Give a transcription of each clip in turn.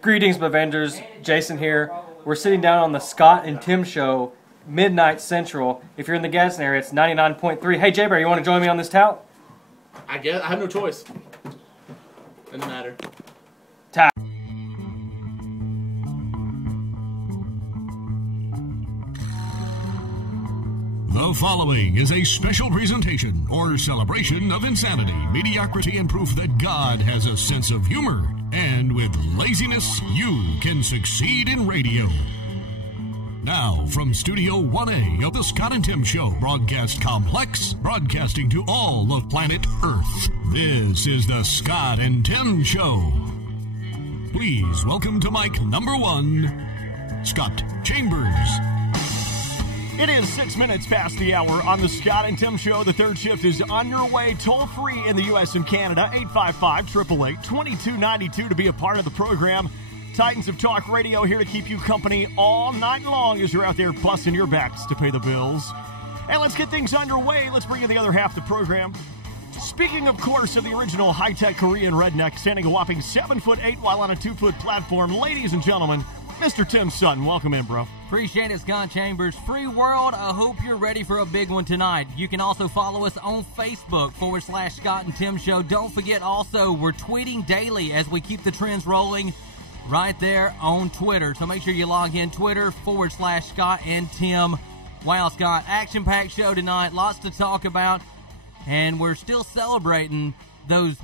Greetings, Bavengers. Jason here. We're sitting down on the Scott and Tim show, midnight central. If you're in the Gadsden area, it's 99.3. Hey, JBear, you want to join me on this tout? I guess I have no choice. Doesn't matter. The following is a special presentation or celebration of insanity, mediocrity, and proof that God has a sense of humor. And with laziness, you can succeed in radio. Now, from Studio 1A of the Scott and Tim Show Broadcast Complex, broadcasting to all of planet Earth, this is the Scott and Tim Show. Please welcome to mic number 1, Scott Chambers. It is 6 minutes past the hour on the Scott and Tim Show. The third shift is underway, toll-free in the U.S. and Canada, 855-888-2292 to be a part of the program. Titans of Talk Radio here to keep you company all night long as you're out there busting your backs to pay the bills. And let's get things underway. Let's bring you the other half of the program. Speaking, of course, of the original high-tech Korean redneck, standing a whopping 7'8" while on a 2-foot platform, ladies and gentlemen, Mr. Tim Sutton. Welcome in, bro. Appreciate it, Scott Chambers. Free world, I hope you're ready for a big one tonight. You can also follow us on Facebook, /Scott and Tim Show. Don't forget also, we're tweeting daily as we keep the trends rolling right there on Twitter. So make sure you log in, Twitter, /Scott and Tim. Wow, Scott, action-packed show tonight. Lots to talk about. And we're still celebrating those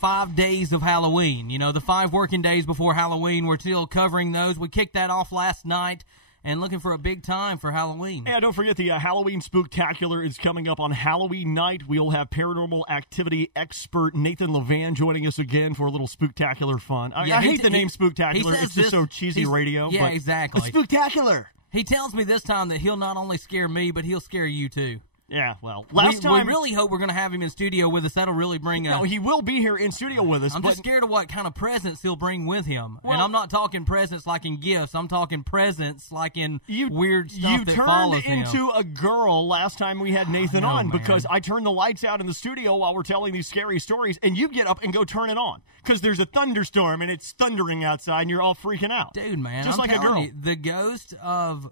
5 days of Halloween. You know, the 5 working days before Halloween. We're still covering those. We kicked that off last night and looking for a big time for Halloween. Yeah, don't forget the Halloween Spooktacular is coming up on Halloween night. We'll have paranormal activity expert Nathan Levan joining us again for a little spooktacular fun. I hate the name Spooktacular. It's just so cheesy radio. Yeah, exactly. It's Spooktacular. He tells me this time that he'll not only scare me, but he'll scare you too. Yeah, well, we really hope we're going to have him in studio with us. That'll really bring No, he will be here in studio with us. I'm just scared of what kind of presents he'll bring with him. Well, and I'm not talking presents like in gifts. I'm talking presents like in weird stuff that follows him. You turned into a girl last time we had Nathan on because I turned the lights out in the studio while we're telling these scary stories, and you get up and go turn it on because there's a thunderstorm and it's thundering outside and you're all freaking out. Dude, man. Just I'm like a girl. You, the ghost of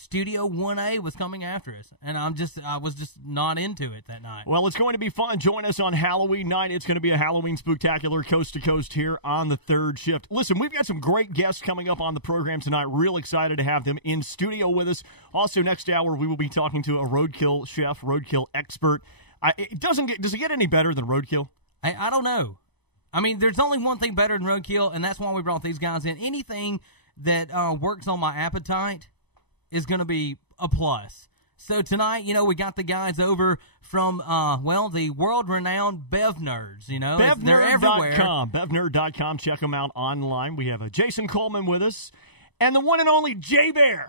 Studio 1A was coming after us, and I was just not into it that night. Well, it's going to be fun. Join us on Halloween night. It's going to be a Halloween Spooktacular coast to coast here on the third shift. Listen, we've got some great guests coming up on the program tonight. Real excited to have them in studio with us. Also, next hour, we will be talking to a roadkill chef, roadkill expert. Does it get any better than roadkill? I don't know. I mean, there's only one thing better than roadkill, and that's why we brought these guys in. Anything that works on my appetite is going to be a plus. So tonight, you know, we got the guys over from, the world-renowned Bev Nerds, you know. They're everywhere. BevNerd.com. Check them out online. We have Jason Coleman with us and the one and only JBear.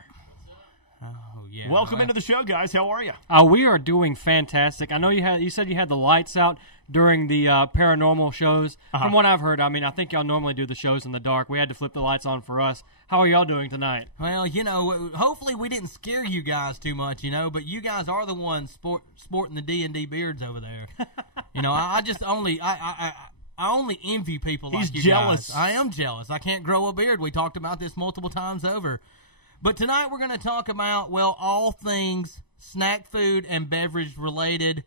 Oh, yeah. Welcome into the show, guys. How are you? We are doing fantastic. I know you said you had the lights out during the paranormal shows. From what I've heard, I mean, I think y'all normally do the shows in the dark. We had to flip the lights on for us. How are y'all doing tonight? Well, you know, hopefully we didn't scare you guys too much, you know, but you guys are the ones sporting the D&D beards over there. You know, I only envy people like you He's jealous. Guys. I am jealous. I can't grow a beard. We talked about this multiple times over. But tonight we're going to talk about, well, all things snack food and beverage related,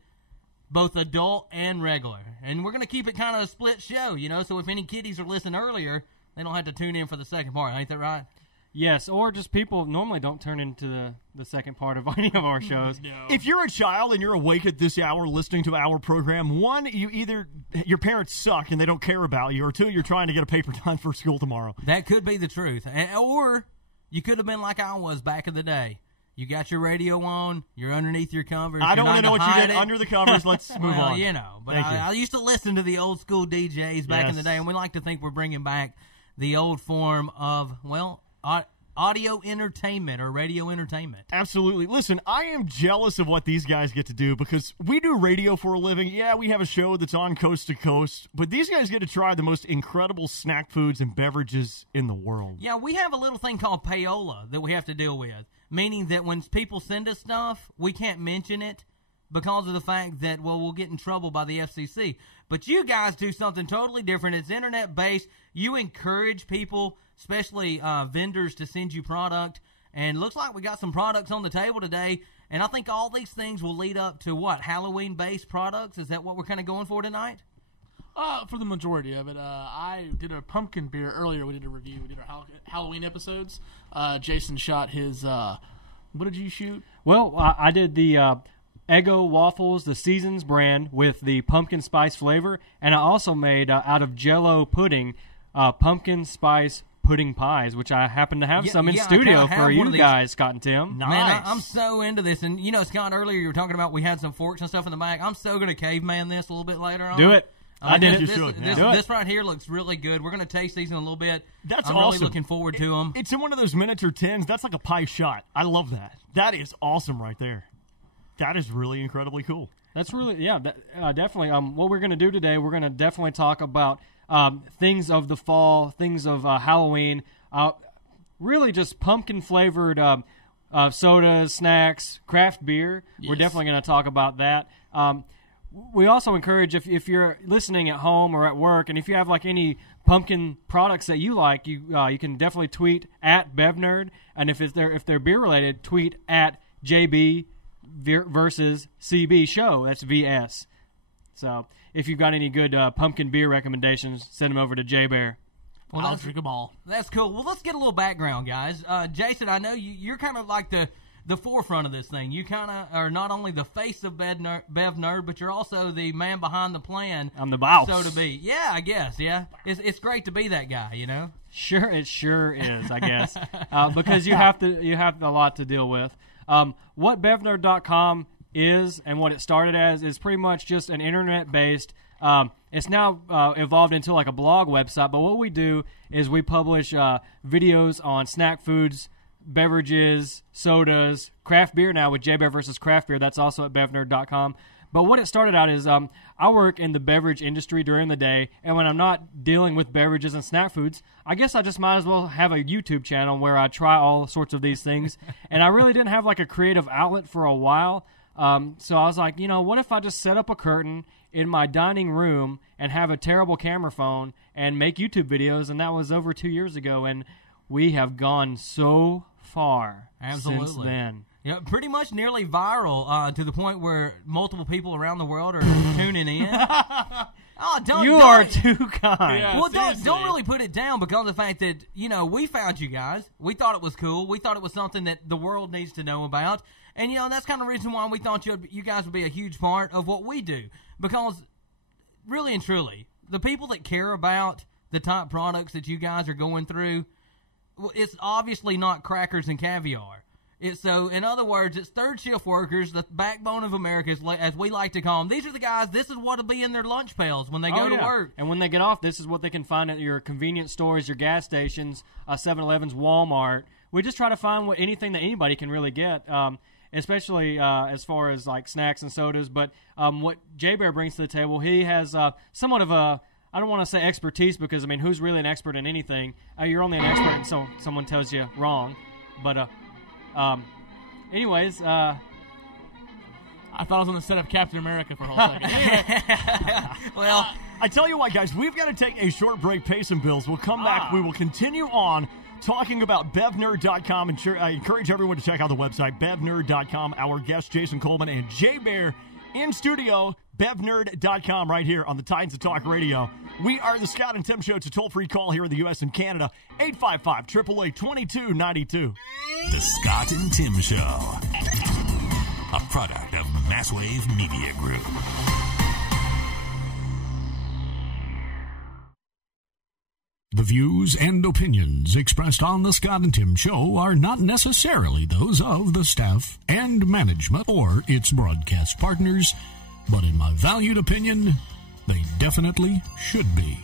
both adult and regular. And we're going to keep it kind of a split show, you know, so if any kiddies are listening earlier, they don't have to tune in for the second part. Ain't that right? Yes, or just people normally don't turn into the second part of any of our shows. No. If you're a child and you're awake at this hour listening to our program, one, your parents suck and they don't care about you, or two, you're trying to get a paper done for school tomorrow. That could be the truth. Or you could have been like I was back in the day. You got your radio on, you're underneath your covers. I don't want to know what you did under the covers. Let's move on. You know, but I used to listen to the old school DJs back in the day, and we like to think we're bringing back the old form of, audio entertainment or radio entertainment. Absolutely. Listen, I am jealous of what these guys get to do because we do radio for a living. Yeah, we have a show that's on coast to coast, but these guys get to try the most incredible snack foods and beverages in the world. Yeah, we have a little thing called payola that we have to deal with, meaning that when people send us stuff, we can't mention it, because of the fact that, well, we'll get in trouble by the FCC. But you guys do something totally different. It's internet-based. You encourage people, especially vendors, to send you product. And looks like we got some products on the table today. And I think all these things will lead up to what? Halloween-based products? Is that what we're kind of going for tonight? For the majority of it. I did a pumpkin beer earlier. We did a review. We did our Halloween episodes. Jason shot his... what did you shoot? Well, I did the Eggo waffles, the Seasons brand, with the pumpkin spice flavor. And I also made, out of Jell-O pudding, pumpkin spice pudding pies, which I happen to have some in studio for you guys, Scott and Tim. Nice. Man, I'm so into this. And, Scott, earlier you were talking about we had some forks and stuff in the bag. I'm so going to caveman this a little bit later on. Do it. I did it. This right here looks really good. We're going to taste these in a little bit. That's I'm awesome. Really looking forward to them. It's in one of those miniature tins. That's like a pie shot. I love that. That is awesome right there. That is really incredibly cool. That's really, definitely. What we're going to do today, we're going to definitely talk about things of the fall, things of Halloween, really just pumpkin-flavored sodas, snacks, craft beer. Yes. We're definitely going to talk about that. We also encourage, if you're listening at home or at work, and if you have like any pumpkin products that you like, you can definitely tweet at BevNerd, and if they're beer related, tweet at JB versus CB show. That's VS. So if you've got any good pumpkin beer recommendations, send them over to JBear. Well, I'll drink them all. That's cool. Well, let's get a little background, guys. Jason, I know you're kind of like the forefront of this thing. You kind of are not only the face of Bev Nerd, but you're also the man behind the plan. I'm the boss, so to be. Yeah, I guess. Yeah, it's great to be that guy. Sure, it sure is. I guess because you have a lot to deal with. What BevNerd.com is and what it started as is pretty much just an internet-based. It's now evolved into like a blog website. But what we do is we publish videos on snack foods, beverages, sodas, craft beer now with JBear versus Craft Beer. That's also at BevNerd.com. But what it started out is I work in the beverage industry during the day, and when I'm not dealing with beverages and snack foods, I guess I just might as well have a YouTube channel where I try all sorts of these things. And I really didn't have like a creative outlet for a while. So I was like, what if I just set up a curtain in my dining room and have a terrible camera phone and make YouTube videos? And that was over 2 years ago, and we have gone so far since then. Yeah, pretty much nearly viral to the point where multiple people around the world are tuning in. You are too kind. Yeah, well, don't really put it down because of the fact that, we found you guys. We thought it was cool. We thought it was something that the world needs to know about. And, that's kind of the reason why we thought you guys would be a huge part of what we do. Because, really and truly, the people that care about the type products that you guys are going through, it's obviously not crackers and caviar. So, in other words, it's third shift workers, the backbone of America, as we like to call them. These are the guys, this is what will be in their lunch pails when they go to work. And when they get off, this is what they can find at your convenience stores, your gas stations, 7-Elevens, Walmart. We just try to find anything that anybody can really get, especially as far as like snacks and sodas. But what JBear brings to the table, he has somewhat of a, I don't want to say expertise because, who's really an expert in anything? You're only an expert until someone tells you wrong. But anyways, I thought I was going to set up Captain America for a whole second. Well, I tell you what, guys, we've got to take a short break, pay some bills. We'll come back. We will continue on talking about BevNerd.com. And I encourage everyone to check out the website, BevNerd.com. Our guest, Jason Coleman, and JBear in studio, BevNerd.com, right here on the Titans of Talk Radio. We are the Scott and Tim Show. It's a toll-free call here in the U.S. and Canada, 855-888-2292. The Scott and Tim Show, a product of Masswave Media Group. The views and opinions expressed on the Scott and Tim Show are not necessarily those of the staff and management or its broadcast partners, but in my valued opinion, they definitely should be.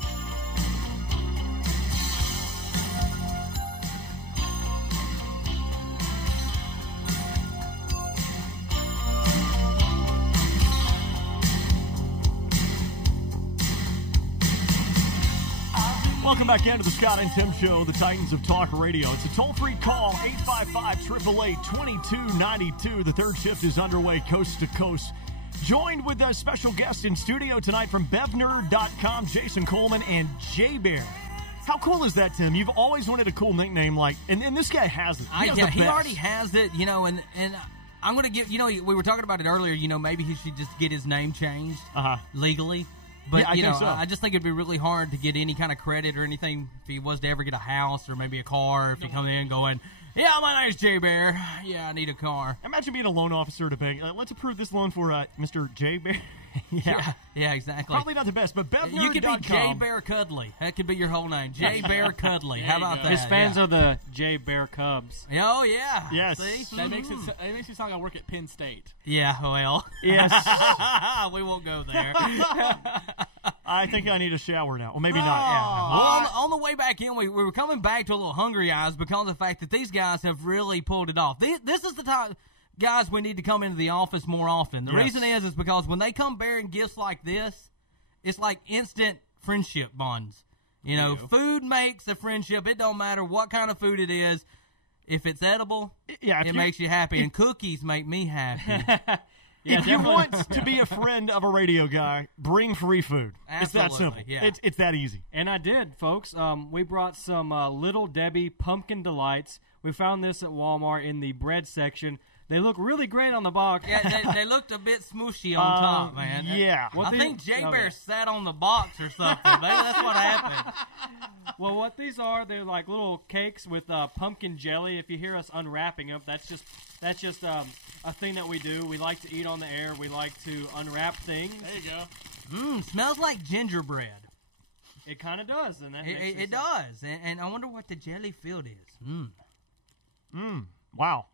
Welcome back into the Scott and Tim Show, the Titans of Talk Radio. It's a toll-free call, 855-888-2292. The third shift is underway coast to coast. Joined with a special guest in studio tonight from Bevner.com, Jason Coleman and JBear. How cool is that, Tim? You've always wanted a cool nickname and this guy has it. He already has it, and I'm going to give, we were talking about it earlier, maybe he should just get his name changed legally. But, I think so. I just think it'd be really hard to get any kind of credit or anything if he was to ever get a house or maybe a car, if he come in going, yeah, my name's JBear. Yeah, I need a car. Imagine being a loan officer at a bank. Let's approve this loan for Mr. JBear. Yeah, exactly. Probably not the best, but Bevner.com. You could be JBear Cuddly. That could be your whole name. JBear Cuddly. How about that? His fans are the JBear Cubs. Oh, yeah. Yes. See? That makes it sound like I work at Penn State. Yeah, well. Yes. We won't go there. I think I need a shower now. Well, maybe not. Yeah. Well, on the way back in, we were coming back to a little hungry eyes because of the fact that these guys have really pulled it off. This is the time, guys, we need to come into the office more often. The reason is because when they come bearing gifts like this, it's like instant friendship bonds. Food makes a friendship. It don't matter what kind of food it is. If it's edible, it makes you happy. And cookies make me happy. If you want to be a friend of a radio guy, bring free food. Absolutely, it's that simple. Yeah. It's that easy. And I did, folks. We brought some Little Debbie Pumpkin Delights. We found this at Walmart in the bread section. They look really great on the box. Yeah, they looked a bit smooshy on top, man. Yeah. I think JBear sat on the box or something. Maybe that's what happened. Well, what these are, they're like little cakes with pumpkin jelly. If you hear us unwrapping them, that's just a thing that we do. We like to eat on the air. We like to unwrap things. There you go. Smells like gingerbread. It kind of does, and it does. And I wonder what the jelly filled is. Wow.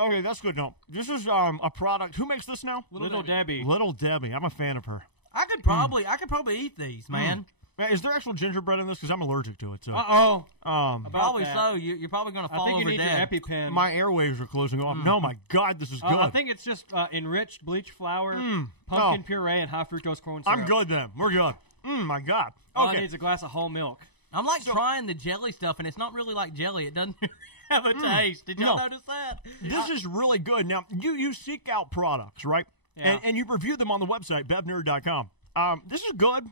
Okay, that's good. No, this is a product. Who makes this now? Little Debbie. Little Debbie. I'm a fan of her. I could probably eat these, man. Is there actual gingerbread in this? Because I'm allergic to it. So. Probably so. You're probably going to fall over I think you need dead. your EpiPen. My airwaves are closing off. No, my God, this is good. I think it's just enriched bleach flour, pumpkin puree, and high fructose corn syrup. I'm good then. We're good. My God. All it needs a glass of whole milk. I'm trying the jelly stuff, and it's not really like jelly. It doesn't have a taste. Did y'all notice that? This is really good. Now, you seek out products, right? Yeah. And you review them on the website, Bevner.com. This is good.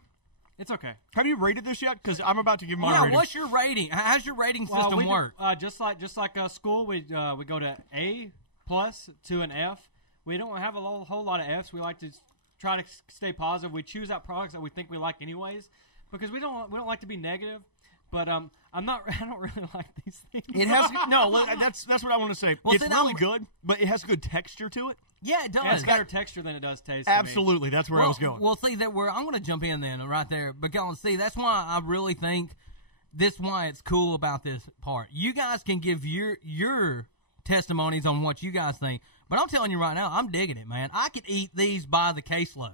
It's okay. Have you rated this yet? Because I'm about to give my rating. What's your rating? How's your rating system work? Just like school, we go to A+ to an F. We don't have a whole lot of Fs. We like to try to stay positive. We choose out products that we think we like anyways, because we don't like to be negative. But I don't really like these things. It has that's what I want to say. Well, it's really good, but it has good texture to it. Yeah, it does. It has better texture than it does taste. Absolutely, that's where I was going. Well, see I'm going to jump in then right there because that's why I really think why it's cool about this part. You guys can give your testimonies on what you guys think, but I'm telling you right now, I'm digging it, man. I could eat these by the caseload.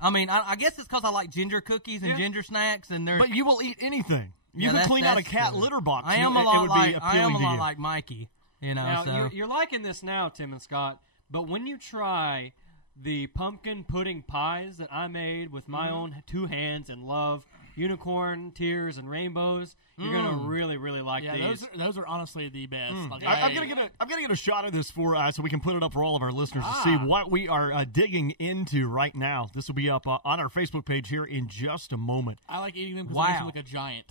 I mean, I guess it's because I like ginger cookies and ginger snacks, but you will eat anything. You can clean out a cat litter box. I am a lot like Mikey. Now, you're liking this now, Tim and Scott. But when you try the pumpkin pudding pies that I made with my own 2 hands and love, unicorn, tears, and rainbows, you're gonna really, really like these. Those are honestly the best. Like, I'm gonna get a shot of this so we can put it up for all of our listeners to see what we are digging into right now. This will be up on our Facebook page here in just a moment. I like eating them because they look like a giant.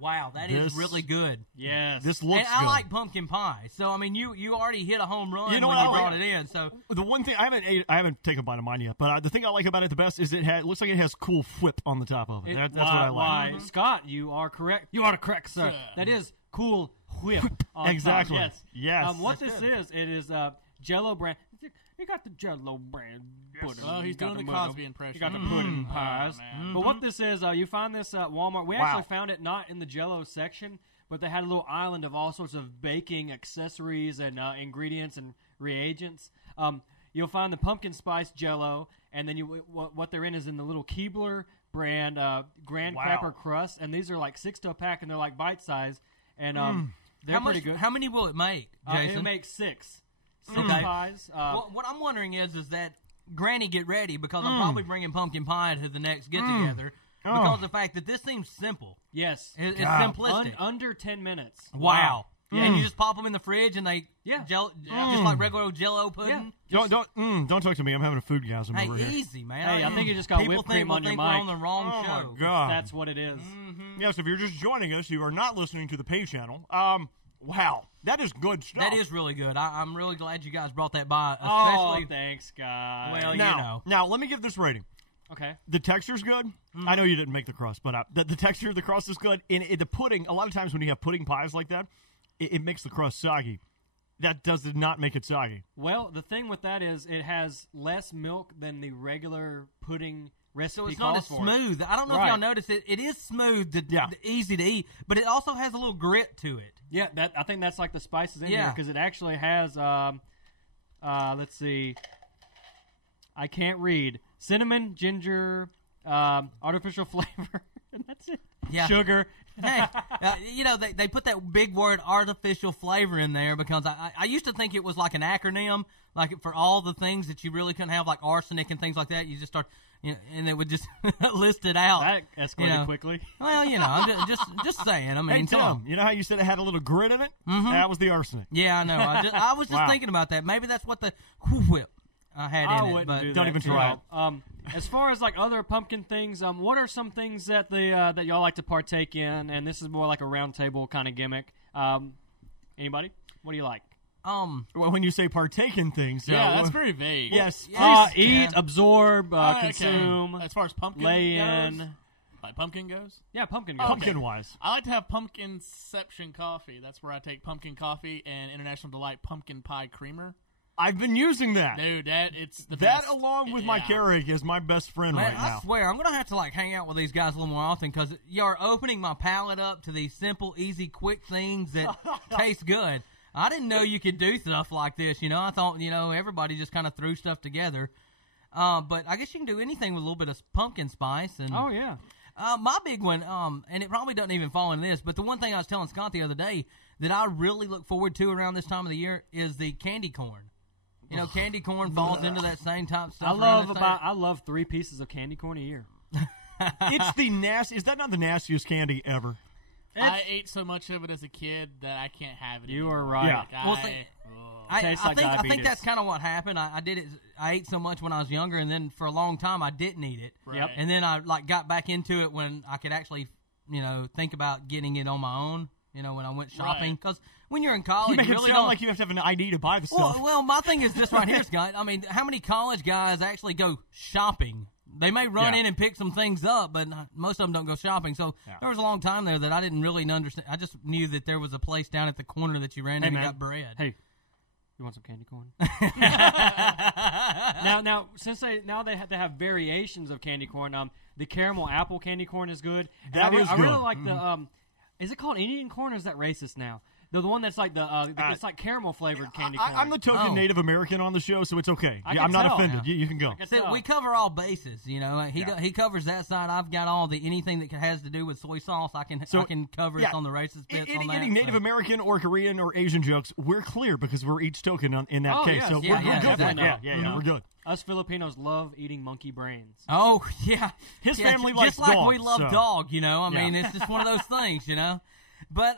Wow, that is really good. Yes. This looks good. I like pumpkin pie. So, I mean, you already hit a home run when you brought it in. So the one thing, I haven't taken a bite of mine yet, but the thing I like about it the best is it looks like it has cool whip on the top of it. That's what I like. Why, Scott, you are correct. You are correct, sir. That is cool whip on exactly. top. Yes. What this is, it is Jello brand. You got the Jello brand pudding. Oh, he's doing the Cosby impression. You got the pudding pies. But what this is, you find this at Walmart. We actually found it not in the Jello section, but they had a little island of all sorts of baking accessories and ingredients and reagents. You'll find the pumpkin spice Jello, and then what they're in is in the little Keebler brand graham cracker crust, and these are like 6 to a pack, and they're like bite size, and they're pretty good. How many will it make, Jason? It makes 6. 6 pies. What I'm wondering is that Granny, get ready because I'm probably bringing pumpkin pie to the next get together because of the fact that this seems simple. Yes, it's simplistic. Under 10 minutes. Wow. and you just pop them in the fridge, and they just like regular old Jell-O pudding. Don't talk to me. I'm having a food gasm over here. Easy, man. Hey, I think you just got People whipped cream on your think mic. we're on the wrong show. My God. That's what it is. Yes, if you're just joining us, you are not listening to the pay channel. Wow, that is good stuff. That is really good. I'm really glad you guys brought that by. Oh, thanks, guys. Well, Now, let me give this rating. Okay. The texture's good. I know you didn't make the crust, but the texture of the crust is good. And the pudding, a lot of times when you have pudding pies like that, it makes the crust soggy. That does not make it soggy. Well, the thing with that is it has less milk than the regular pudding recipe. So it's not as smooth. I don't know if y'all noticed it. It is smooth, easy to eat, but it also has a little grit to it. Yeah, I think that's like the spices in here because it actually has. Let's see. I can't read. Cinnamon, ginger, artificial flavor, and that's it. Yeah. Sugar. Hey, they put that big word artificial flavor in there because I used to think it was like an acronym, like for all the things that you really couldn't have, like arsenic and things like that. You just start, and it would just list it out. That escalated quickly. Well, I'm just saying. I mean, hey, Tim, you know how you said it had a little grit in it? Mm-hmm. That was the arsenic. Yeah, I know. I was just thinking about that. Maybe that's what the whip I had in it. But don't even try it. As far as like other pumpkin things, what are some things that that y'all like to partake in? And this is more like a round table kind of gimmick. Anybody? What do you like? Well, when you say partake in things, that's very vague. Yes, eat, absorb, consume. As far as pumpkin lay goes, in. Like pumpkin goes? Yeah, pumpkin goes. Pumpkin-wise. I like to have Pumpkinception coffee. That's where I take pumpkin coffee and International Delight pumpkin pie creamer. I've been using that. Dude, it's the that best. along with my Keurig is my best friend right now. I swear, I'm going to have to hang out with these guys a little more often because you're opening my palate up to these simple, easy, quick things that taste good. I didn't know you could do stuff like this, I thought, everybody just kind of threw stuff together. But I guess you can do anything with a little bit of pumpkin spice. And oh, yeah. My big one, and it probably doesn't even fall into this, but the one thing I was telling Scott the other day that I really look forward to around this time of the year is the candy corn. Candy corn falls into that same type of stuff. I love 3 pieces of candy corn a year. It's the nasty. Is that not the nastiest candy ever? I ate so much of it as a kid that I can't have it anymore. You are right. Yeah. I think that's kind of what happened. I did it. I ate so much when I was younger, and then for a long time I didn't eat it. Right. Yep. And then I got back into it when I could actually, think about getting it on my own. When I went shopping, because when you're in college, you make it really sound like you have to have an ID to buy the stuff. Well, my thing is this right here, Scott. I mean, how many college guys actually go shopping? They may run in and pick some things up, but most of them don't go shopping. So there was a long time there that I didn't really understand. I just knew that there was a place down at the corner that you ran in and got bread. Hey, you want some candy corn? now, since they have variations of candy corn. The caramel apple candy corn is good. I really like the. Is it called Indian corn or is that racist now? The one that's like it's like caramel flavored candy corn. I'm the token Native American on the show, so it's okay. I'm not offended. You can go. We cover all bases. He covers that side. I've got all the anything that has to do with soy sauce. I can cover it on the racist bits. Any Native American or Korean or Asian jokes, we're clear because we're each token in that case. Yes, so we're good. Yeah, we're good. Us Filipinos love eating monkey brains. Oh yeah, his family likes just like dogs, we love dog. I mean, it's just one of those things. But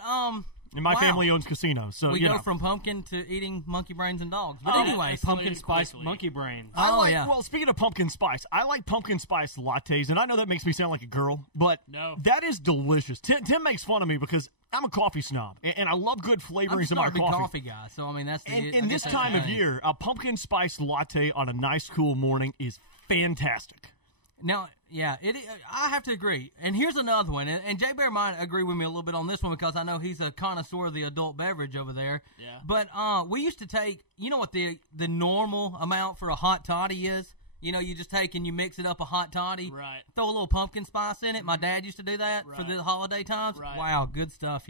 and my family owns casinos, so we go from pumpkin to eating monkey brains and dogs. But anyway, pumpkin spice monkey brains. Well, speaking of pumpkin spice, I like pumpkin spice lattes, and I know that makes me sound like a girl, but that is delicious. Tim makes fun of me because I'm a coffee snob, and I love good flavorings in my coffee. I'm a coffee guy, so I mean that's the. And in this time of year, a pumpkin spice latte on a nice, cool morning is fantastic. Now, I have to agree. And here's another one. And JBear might agree with me a little bit on this one because I know he's a connoisseur of the adult beverage over there. Yeah. But we used to take, what the normal amount for a hot toddy is? You just take and you mix it up a hot toddy. Right. Throw a little pumpkin spice in it. My dad used to do that for the holiday times. Right. Wow, good stuff,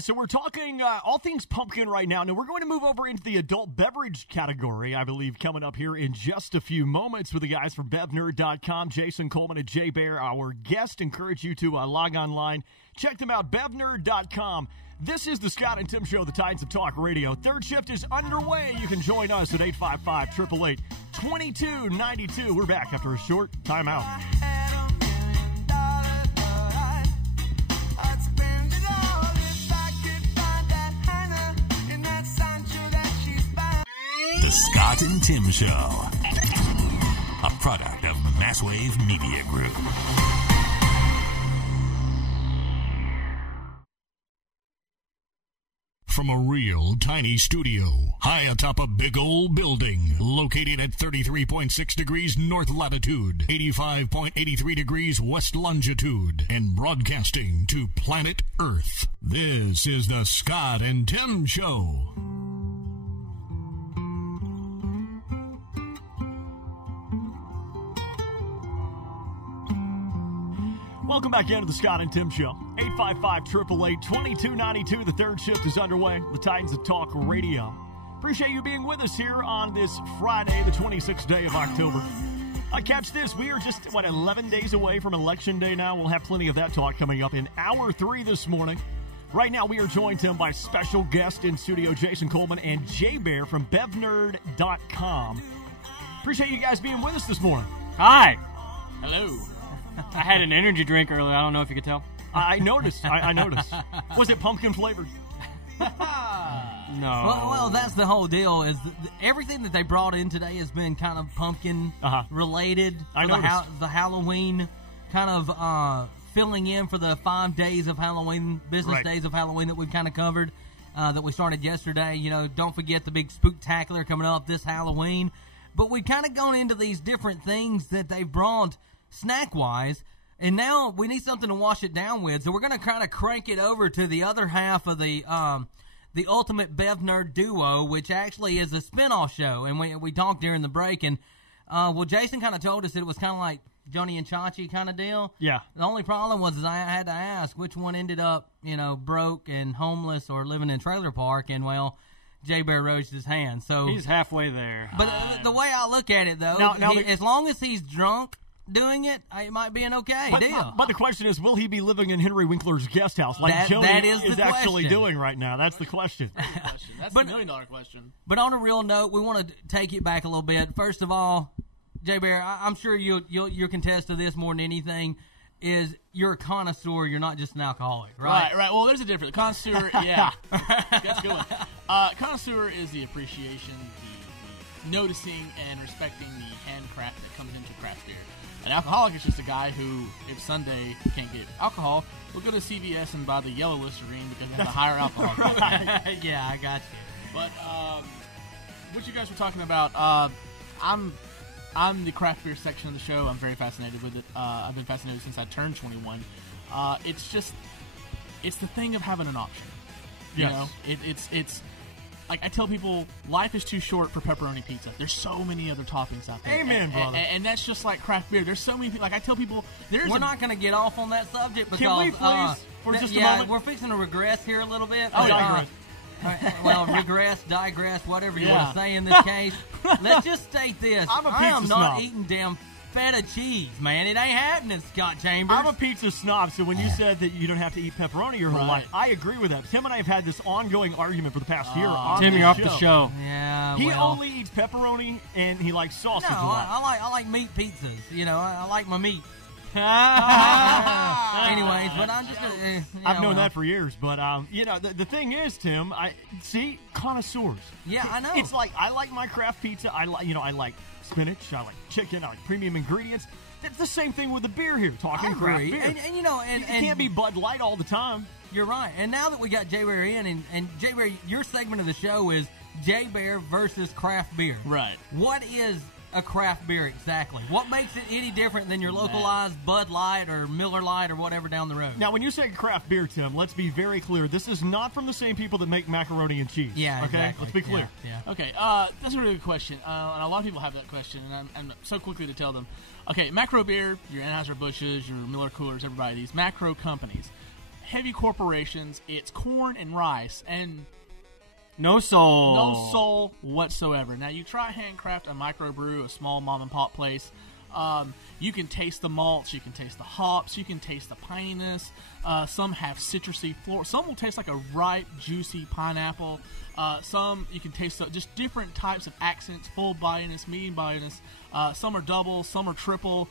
So we're talking all things pumpkin right now. Now, we're going to move over into the adult beverage category, I believe, coming up here in just a few moments with the guys from BevNerd.com, Jason Coleman and JBear, our guest. Encourage you to log online. Check them out, BevNerd.com. This is the Scott and Tim Show, the Titans of Talk Radio. Third shift is underway. You can join us at 855-888-2292. We're back after a short timeout. The Scott and Tim Show, a product of Masswave Media Group. From a real tiny studio, high atop a big old building, located at 33.6 degrees north latitude, 85.83 degrees west longitude, and broadcasting to planet Earth. This is the Scott and Tim Show. Welcome back into the Scott and Tim Show. 855-888-2292. The third shift is underway. The Titans of Talk Radio. Appreciate you being with us here on this Friday, the 26th day of October. Catch this. We are just, 11 days away from Election Day now. We'll have plenty of that talk coming up in Hour 3 this morning. Right now, we are joined, Tim, by special guest in studio, Jason Coleman and JBear from BevNerd.com. Appreciate you guys being with us this morning. Hi. Hello. I had an energy drink earlier. I don't know if you could tell. I noticed. I noticed. Was it pumpkin flavored? No. Well, that's the whole deal. Is everything that they brought in today has been kind of pumpkin related. I noticed. The Halloween kind of filling in for the 5 days of Halloween, business days of Halloween that we've kind of covered, that we started yesterday. You know, don't forget the big spooktacular coming up this Halloween. But we've kind of gone into these different things that they've brought snack-wise, and now we need something to wash it down with, so we're going to kind of crank it over to the other half of the Ultimate Bev Nerd Duo, which actually is a spin-off show, and we talked during the break, and Jason kind of told us that it was kind of like Johnny and Chachi kind of deal. Yeah. The only problem was I had to ask which one ended up, broke and homeless or living in a trailer park, and, well, JBear raised his hand, so... He's halfway there. But the way I look at it, though, as long as he's drunk doing it, it might be an okay deal. But the question is, will he be living in Henry Winkler's guest house like Jody is actually doing right now? That's the question. That's the $1 million question. But on a real note, we want to take it back a little bit. First of all, JBear, I'm sure you'll contest to this more than anything, is you're a connoisseur, you're not just an alcoholic, right? Right. Well, there's a difference. Connoisseur, yeah. That's good one. Connoisseur is the appreciation, the noticing, and respecting the handcraft that comes into craft beer. An alcoholic is just a guy who, if Sunday can't get alcohol, will go to CVS and buy the yellow Listerine because it has a higher alcohol. Yeah, I got you. But what you guys were talking about, I'm the craft beer section of the show. I'm very fascinated with it. I've been fascinated since I turned 21. It's the thing of having an option. You know, it's like I tell people, life is too short for pepperoni pizza. There's so many other toppings out there. Amen, brother. And that's just like craft beer. There's so many people. Like I tell people, we're not going to get off on that subject because can we please for just a moment? We're fixing to regress here a little bit. Well, regress, digress, whatever you want to say in this case. Let's just state this: I am not eating damn feta cheese, man. It ain't happening, Scott Chambers. I'm a pizza snob, so when you said that you don't have to eat pepperoni your whole life, I agree with that. Tim and I have had this ongoing argument for the past year. Tim, you're off the show. Yeah, he only eats pepperoni and he likes sausage. No, I like meat pizzas. I like my meat. Anyways, but I'm just I've known that for years, but the thing is, Tim, I see connoisseurs. Yeah, I know. It's like I like my craft pizza. I like spinach. I like chicken. I like premium ingredients. It's the same thing with the bear here. Talking craft beer, and it can't be Bud Light all the time. You're right. And now that we got JBear in, and JBear, your segment of the show is JBear versus craft beer. Right. What is a craft beer exactly? What makes it any different than your localized Bud Light or Miller Light or whatever down the road? Now, when you say craft beer, Tim, let's be very clear. This is not from the same people that make macaroni and cheese. Yeah, okay? Exactly. Let's be clear. Yeah. Okay, that's a really good question. And a lot of people have that question, and I'm so quickly to tell them. Okay, macro beer, your Anheuser-Busch's, your Miller Coolers, everybody, these macro companies, heavy corporations, it's corn and rice, and no soul. No soul whatsoever. Now, you try handcraft, a microbrew, a small mom-and-pop place. You can taste the malts. You can taste the hops. You can taste the pininess. Some have citrusy floor. Some will taste like a ripe, juicy pineapple. Some you can taste just different types of accents, full bodiness, medium bodiness. Some are double. Some are triple.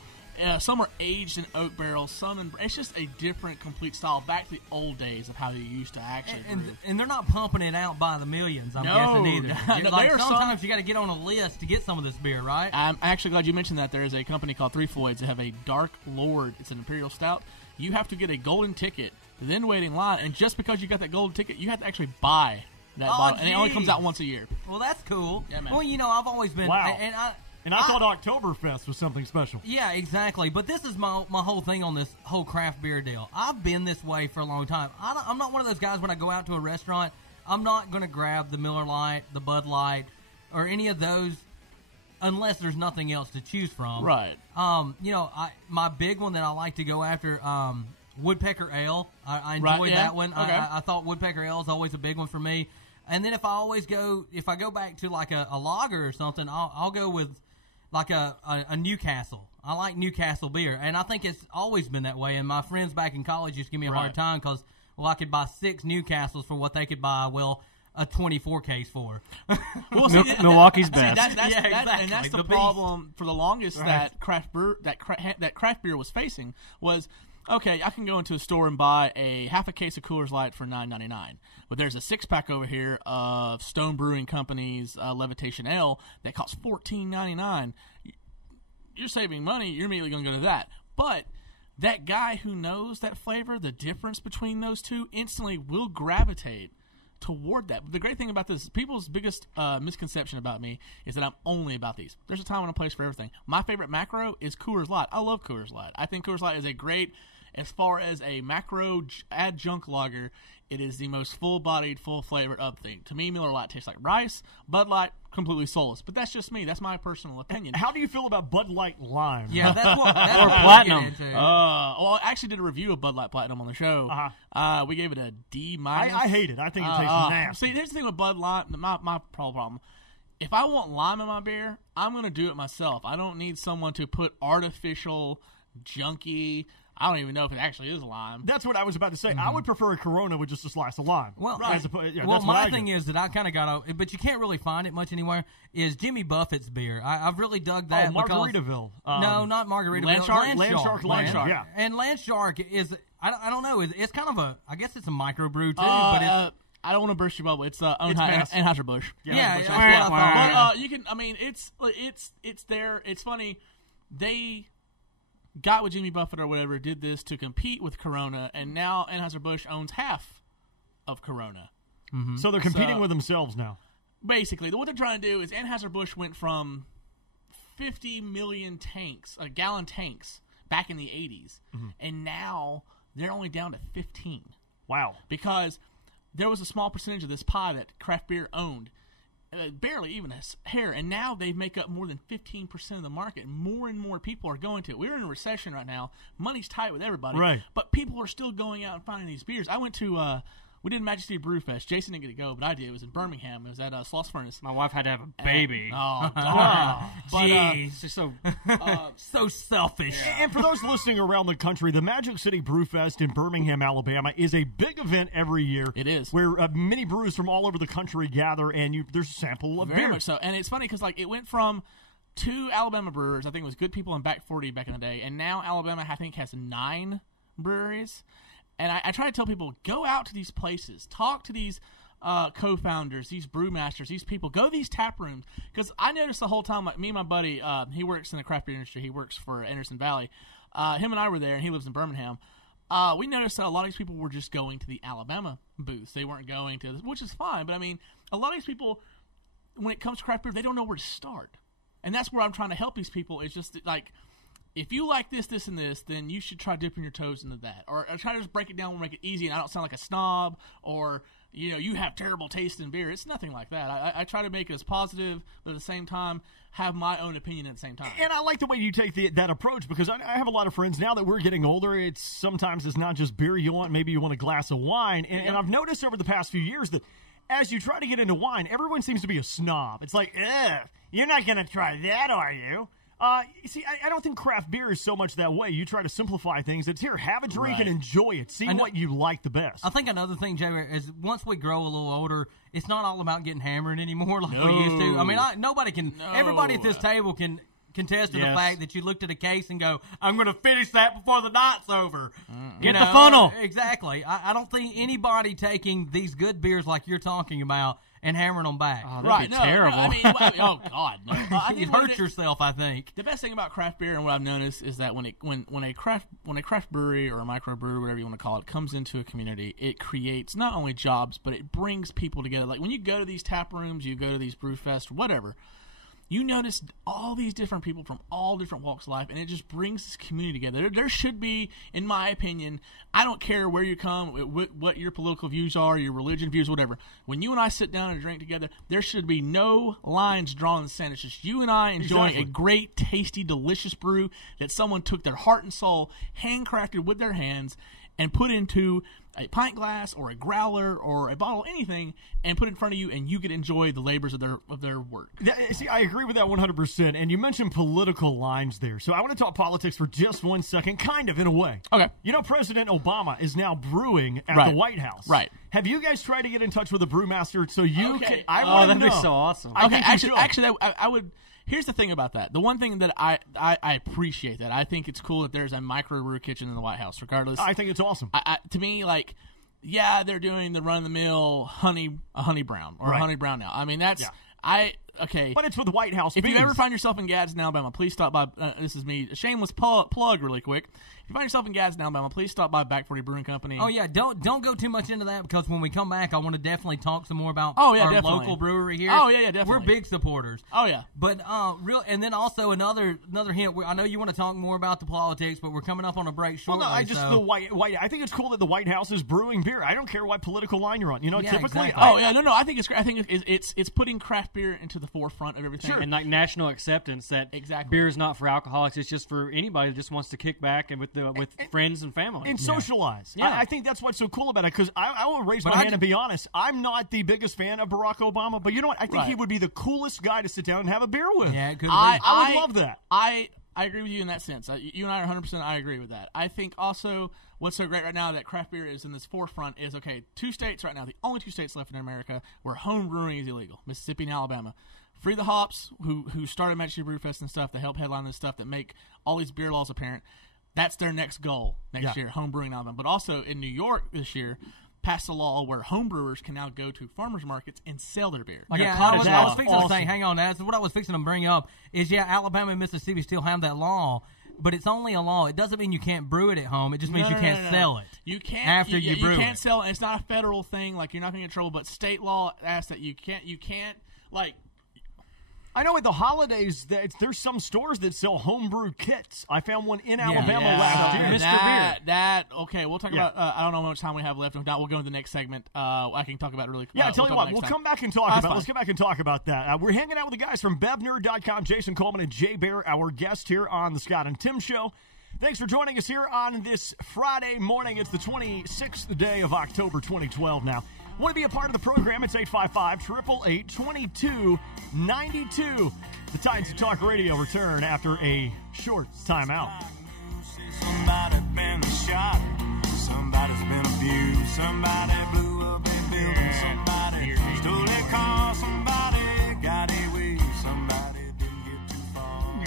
Some are aged in oak barrels. It's just a different, complete style. Back to the old days of how they used to actually brew. And they're not pumping it out by the millions, I'm guessing, either. No, like sometimes you got to get on a list to get some of this beer, right? I'm actually glad you mentioned that. There is a company called Three Floyds that have a Dark Lord. It's an Imperial Stout. You have to get a golden ticket, then wait in line, and just because you got that golden ticket, you have to actually buy that bottle, and it only comes out once a year. Well, that's cool. Yeah, man. Well, I've always been... Wow. And I thought Oktoberfest was something special. Yeah, exactly. But this is my whole thing on this whole craft beer deal. I've been this way for a long time. I'm not one of those guys when I go out to a restaurant, I'm not going to grab the Miller Lite, the Bud Light, or any of those unless there's nothing else to choose from. Right. My big one that I like to go after, Woodpecker Ale. I enjoy that one. Okay. I thought Woodpecker Ale is always a big one for me. And then if I go back to like a lager or something, I'll go with like a Newcastle. I like Newcastle beer, and I think it's always been that way. And my friends back in college used to give me a hard time because, I could buy 6 Newcastles for what they could buy, a 24 case for. Well, Milwaukee's best. Exactly. And that's the The problem for the longest that craft beer was facing was, okay, I can go into a store and buy a half a case of Coors Light for $9.99, but there's a 6-pack over here of Stone Brewing Company's Levitation Ale that costs $14.99. You're saving money. You're immediately going to go to that. But that guy who knows that flavor, the difference between those two, instantly will gravitate toward that. But the great thing about this, people's biggest misconception about me is that I'm only about these. There's a time and a place for everything. My favorite macro is Coors Light. I love Coors Light. I think Coors Light is a great, as far as a macro adjunct lager, it is the most full-bodied, full-flavored of thing. To me, Miller Lite tastes like rice. Bud Light, completely soulless. But that's just me. That's my personal opinion. How do you feel about Bud Light Lime? Yeah, that's what Or I Platinum. get into. I actually did a review of Bud Light Platinum on the show. We gave it a D-. I hate it. I think it tastes nasty. See, here's the thing with Bud Light. My problem. If I want lime in my beer, I'm going to do it myself. I don't need someone to put artificial, junky... I don't even know if it actually is lime. That's what I was about to say. I would prefer a Corona with just a slice of lime. Well, my thing is that I kind of got – but you can't really find it much anywhere – is Jimmy Buffett's beer. I've really dug that. Margaritaville. No, not Margaritaville. Landshark, yeah. And Landshark is – I don't know. It's kind of a – I guess it's a microbrew too. But it's, I don't want to burst your bubble. It's Anheuser-Busch. Yeah, that's what I thought. But you can – I mean, it's there. It's funny. They – got with Jimmy Buffett or whatever, did this to compete with Corona, and now Anheuser-Busch owns half of Corona. Mm-hmm. So they're competing with themselves now. Basically, what they're trying to do is Anheuser-Busch went from 50 million gallon tanks back in the 80s, and now they're only down to 15. Wow. Because there was a small percentage of this pie that craft beer owned. Barely even a hair, and now they make up more than 15% of the market. More and more people are going to it. We're in a recession right now. Money's tight with everybody, right? But people are still going out and finding these beers. I went to we did Majesty Brew Fest. Jason didn't get to go, but I did. It was in Birmingham. It was at Sloss Furnace. My wife had to have a baby. Jeez, she's so so selfish. Yeah. And for those listening around the country, the Magic City Brew Fest in Birmingham, Alabama, is a big event every year. It is, where many brewers from all over the country gather, and there's a sample of beer. Very much so, and it's funny because it went from 2 Alabama brewers. I think it was Good People and Back 40 back in the day, and now Alabama I think has 9 breweries. And I try to tell people, go out to these places, talk to these co-founders, these brewmasters, these people, go to these tap rooms. Because I noticed the whole time, like me and my buddy, he works in the craft beer industry. He works for Anderson Valley. Him and I were there, and he lives in Birmingham. We noticed that a lot of these people were just going to the Alabama booths. They weren't going to, which is fine. But, I mean, a lot of these people, when it comes to craft beer, they don't know where to start. And that's where I'm trying to help these people. It's just like, if you like this, this, and this, then you should try dipping your toes into that. Or try to just break it down and make it easy and I don't sound like a snob or, you have terrible taste in beer. It's nothing like that. I try to make it as positive, but at the same time, have my own opinion at the same time. And I like the way you take that approach because I have a lot of friends now that we're getting older. Sometimes it's not just beer you want. Maybe you want a glass of wine. And I've noticed over the past few years that as you try to get into wine, everyone seems to be a snob. It's like, you're not going to try that, are you? See, I don't think craft beer is so much that way. You try to simplify things. It's here, have a drink and enjoy it. See what you like the best. I think another thing, Jay, is once we grow a little older, it's not all about getting hammered anymore like we used to. I mean, nobody can. No. Everybody at this table can contest to the Yes. fact that you looked at a case and go, I'm going to finish that before the night's over. Get the funnel. Exactly. I don't think anybody taking these good beers like you're talking about and hammering them back. Oh, that'd be terrible. I mean, oh God, no. I You think hurt yourself, I think. the best thing about craft beer and what I've noticed is that when a craft brewery or a microbrewery, whatever you want to call it, comes into a community, it creates not only jobs, but it brings people together. Like when you go to these tap rooms, you go to these brew fests, whatever, you notice all these different people from all different walks of life, and it just brings this community together. There should be, in my opinion, I don't care where you come, what your political views are, your religion views, whatever. When you and I sit down and drink together, there should be no lines drawn in the sand. It's just you and I enjoying a great, tasty, delicious brew that someone took their heart and soul, handcrafted with their hands, and put into a pint glass or a growler or a bottle, anything, and put it in front of you, and you get to enjoy the labors of their work. See, I agree with that 100%. And you mentioned political lines there. So I want to talk politics for just 1 second, kind of, in a way. Okay. You know, President Obama is now brewing at the White House. Right. Have you guys tried to get in touch with a brewmaster so you can... I Oh, want to that'd know. be so awesome. I think you should. Actually, I would... Here's the thing about that. The one thing that I appreciate that. I think it's cool that there's a microbrew kitchen in the White House, regardless. I think it's awesome. To me, like, yeah, they're doing the run-of-the-mill honey brown or a honey brown now. I mean, that's... Yeah. Okay. But it's with White House If beans. you ever find yourself in Gadsden, Alabama, please stop by. This is me. A shameless plug really quick. If you find yourself in Gadsden, Alabama, please stop by Back 40 Brewing Company. Oh, yeah. Don't go too much into that because when we come back, I want to definitely talk some more about Oh, yeah, our definitely. local brewery here. Oh, yeah, definitely. We're big supporters. Oh, yeah. But and then also another hint. I know you want to talk more about the politics, but we're coming up on a break Well, shortly. no, the White. I think it's cool that the White House is brewing beer. I don't care what political line you're on. You know, Yeah, typically. exactly. Oh yeah, no. I think it's great. I think it's putting craft beer into the forefront of everything. And like national acceptance that beer is not for alcoholics; it's just for anybody that just wants to kick back and with friends and family and socialize. Yeah. I think that's what's so cool about it because I will raise my hand and be honest. I'm not the biggest fan of Barack Obama, but you know what? I think he would be the coolest guy to sit down and have a beer with. Yeah, it could be. I would love that. I agree with you in that sense. You and I are 100%. I agree with that. I think also what's so great right now that craft beer is in this forefront is, okay, 2 states right now, the only 2 states left in America where home brewing is illegal, Mississippi and Alabama. Free the Hops, who started Magic Brew Fest and stuff, that help headline this stuff, that make all these beer laws apparent. That's their next goal next year, home brewing in Alabama. But also in New York this year, passed a law where home brewers can now go to farmers markets and sell their beer. Like a I cottage was law. fixing to say, hang on, that's what I was fixing to bring up is, Alabama and Mississippi still have that law, but it's only a law. It doesn't mean you can't brew it at home. It just means you can't sell it. You can't after you brew You can't it. sell it. It's not a federal thing. Like, you're not going to get in trouble, but state law asks that you can't, like... I know at the holidays there's some stores that sell homebrew kits. I found one in Alabama last year. Mr. Beer. Okay, we'll talk about. I don't know how much time we have left. If not, we'll go to the next segment. I can talk about it really quick. Yeah, I tell you what, we'll come back and talk about. Let's come back and talk about that. We're hanging out with the guys from BevNerd.com, Jason Coleman and JBear, our guest here on the Scott and Tim Show. Thanks for joining us here on this Friday morning. It's the 26th day of October 2012 now. Want to be a part of the program? It's 855-888-2292. The Titans of Talk Radio return after a short timeout. Somebody been shot, somebody's been abused, somebody blew up a building, somebody stole a car, somebody got away, somebody didn't get too far.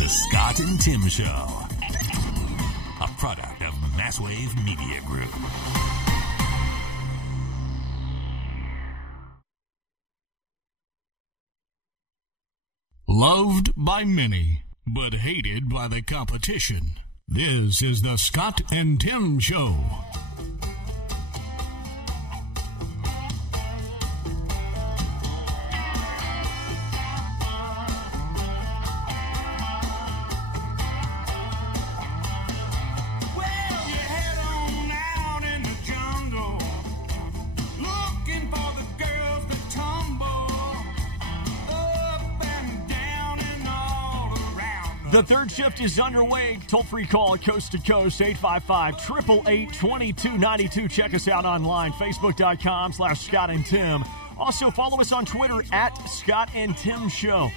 The Scott and Tim Show, a product of Masswave Media Group. Loved by many, but hated by the competition. This is the Scott and Tim Show. Well, you head on out in the jungle, looking for the girls that tumble up and down and all around. The third shift is underway. Toll-free call coast to coast, 855-888-2292. Check us out online, facebook.com/Scott and Tim. Also, follow us on Twitter at Scott and Tim Show.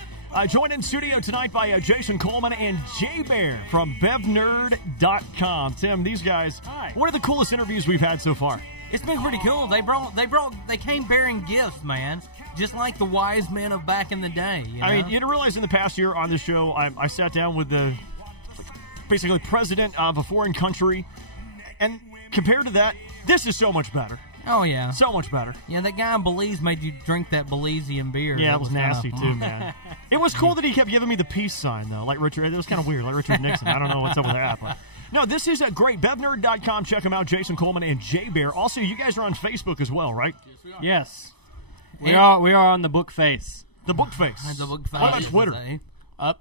Joined in studio tonight by Jason Coleman and JBear from BevNerd.com. Tim, these guys, what are the coolest interviews we've had so far? it's been pretty cool. They came bearing gifts, man, just like the wise men of back in the day. You know? I mean, you didn't realize in the past year on the show, I sat down with the basically president of a foreign country, and compared to that, this is so much better. Oh, yeah. So much better. Yeah, that guy in Belize made you drink that Belizean beer. Yeah, it was nasty, too, man. It was cool that he kept giving me the peace sign, though. Like Richard, it was kind of weird, like Richard Nixon. I don't know what's up with that. But. No, this is great. BevNerd.com. Check them out, Jason Coleman and JBear. Also, you guys are on Facebook as well, right? Yes, we are. Yes. We are on the book face. The book face. The book face. What about Twitter?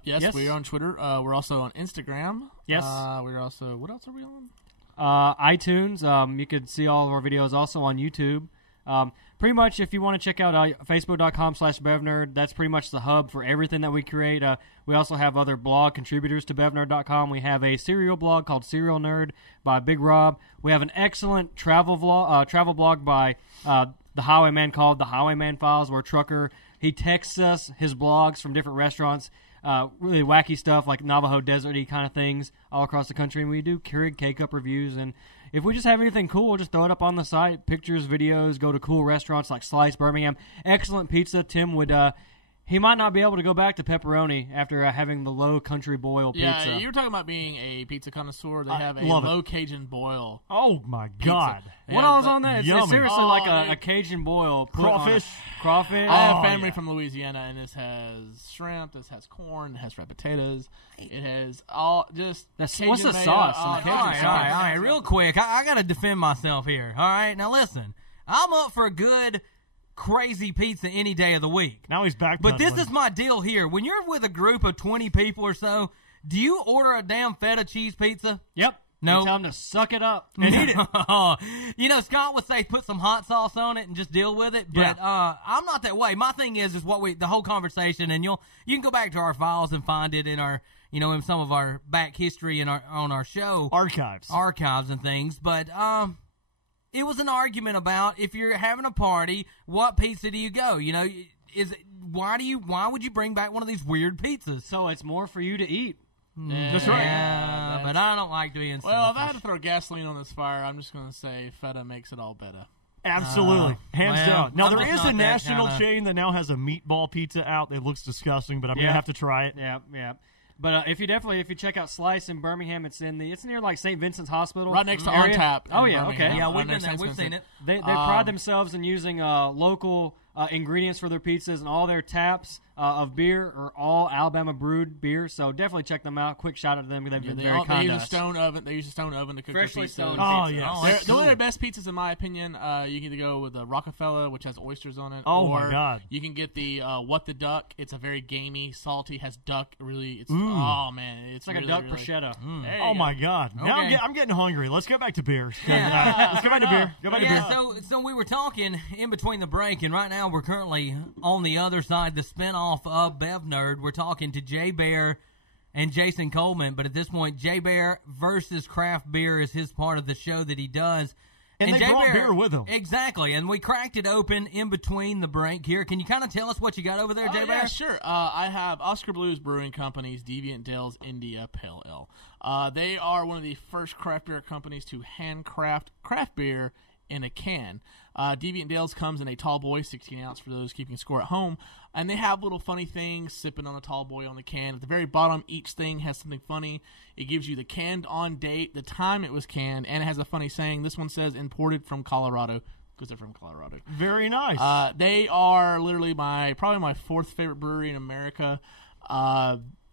Yes, we are on Twitter. We're also on Instagram. Yes. We're also, what else are we on? iTunes. You could see all of our videos also on YouTube. Pretty much, if you want to check out Facebook.com/BevNerd, that's pretty much the hub for everything that we create. We also have other blog contributors to BevNerd.com. We have a cereal blog called Cereal Nerd by Big Rob. We have an excellent travel blog by the Highwayman called The Highwayman Files, where Trucker, he texts us his blogs from different restaurants. Really wacky stuff like Navajo desert-y kind of things all across the country. And we do Keurig K-Cup reviews. And if we just have anything cool, we'll just throw it up on the site. Pictures, videos, go to cool restaurants like Slice Birmingham. Excellent pizza. Tim would... he might not be able to go back to pepperoni after having the low country boil pizza. Yeah, you were talking about being a pizza connoisseur. They have a low Cajun boil. Oh, my God. What all is on that? It's seriously like dude. a Cajun boil. Crawfish. Crawfish. I have family from Louisiana, and this has shrimp, this has corn, it has red potatoes, it has all just... What's the Cajun sauce? mayo, Cajun All right, real quick. I got to defend myself here. All right, now listen. I'm up for a good... crazy pizza any day of the week. Now he's back. But this is my deal here. When you're with a group of 20 people or so, do you order a damn feta cheese pizza? Yep. No. You tell him to suck it up. And eat it. You know, Scott would say put some hot sauce on it and just deal with it. But I'm not that way. My thing is the whole conversation, and you can go back to our files and find it in our, in some of our back history on our show archives and things. But it was an argument about if you're having a party, what pizza do you go? Why would you bring back one of these weird pizzas? So it's more for you to eat. That's right. Yeah, but I don't like doing stuff. Well, if I had to throw gasoline on this fire, I'm just going to say feta makes it all better. Absolutely. Hands down. Now, I'm there just is not a that national kinda- chain that now has a meatball pizza out. It looks disgusting, but I'm going to have to try it. Yeah. But if you check out Slice in Birmingham, it's near like St. Vincent's Hospital, Right next to On area. Tap. Oh in yeah, Birmingham. okay. Yeah, Right we've next been to there. We've St. seen it. They pride themselves in using local ingredients for their pizzas, and all their taps of beer are all Alabama brewed beer. So definitely check them out. Quick shout out to them because they've been very kind to us. They use a stone oven to cook Freshly their stoned pizzas. Oh, pizza. yeah. They're one of their best pizzas, in my opinion. You can either go with the Rockefeller, which has oysters on it. Oh, or my God. You can get the What the Duck. It's a very gamey, salty, has duck. Oh, man. It's like really, a duck really, bruschetta. There you Oh, go. my God. Now Okay. I'm getting hungry. Let's go back to beer. Yeah. Let's go back to beer. Go back to beer. So we were talking in between the break, and right now we're currently on the other side, the spinoff of Bev Nerd. We're talking to JBear and Jason Coleman, but at this point, JBear versus craft beer is his part of the show that he does. And they brought beer with them. Exactly, and we cracked it open in between the break here. Can you kind of tell us what you got over there, JBear? Yeah, sure. I have Oskar Blues Brewing Company's Deviant Dale's India Pale Ale. They are one of the first craft beer companies to handcraft craft beer in a can. Deviant Dale's comes in a tall boy, 16 ounce for those keeping score at home, and they have little funny things, sipping on the tall boy on the can. At the very bottom, each thing has something funny. It gives you the canned on date, the time it was canned, and it has a funny saying. This one says imported from Colorado, because they're from Colorado. Very nice. They are literally probably my fourth favorite brewery in America.